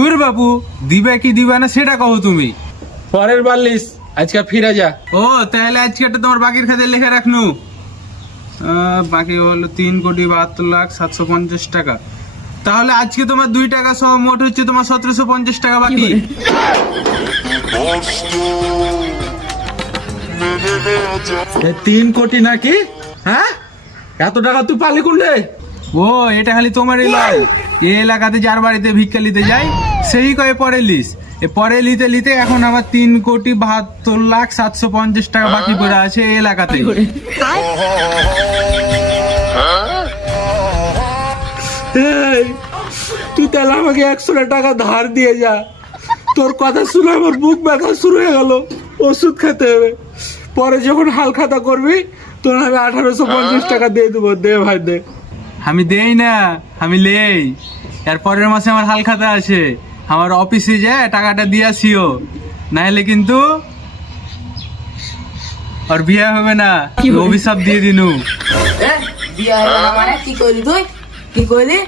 তোর বাবু দিবে কি দিবে না সেটা কहो তুমি। পরের বার লিস, আজকে ফিরে যা। ও তাহলে আজকে তোমার বাকির খাতে লিখে রাখনু। বাকি হলো 3,72,750 টাকা। তাহলে আজকে তোমার 2 টাকা সহ মোট হচ্ছে তোমার 1750 টাকা বাকি। 3 কোটি নাকি? হ্যাঁ, এত টাকা তুই পালি কোনলে? ও এটা খালি তোমারই লয়, এই এলাকাতে যার বাড়িতে ভিক্ষা নিতে যাই সেই কয়ে পরে লিস। এ পরে নিতে নিতে এখন আমার 3,72,750 টাকা বাকি পড়ে আছে এই এলাকাতে। এই, তুই তাহলে আমাকে 100 টাকা ধার দিয়ে যা। তোর কথা শুনে আমার বুক ব্যথা শুরু হয়ে গেল, ওষুধ খেতে হবে। পরে যখন হাল খাতা করবি তোর আমি 1850 টাকা দিয়ে দেবো। দে ভাই দে। আমি দেই না, আমি লেই। এর পরের মাসে আমার হাল খাতা আছে, আমার অফিসে যায় টাকাটা দিয়ে আসিও, নাহলে কিন্তু আর বিয়ে হবে না, অভিশাপ দিয়ে দিনু। বিয়া হলো না মানে কি করলি তুই? কি করলি?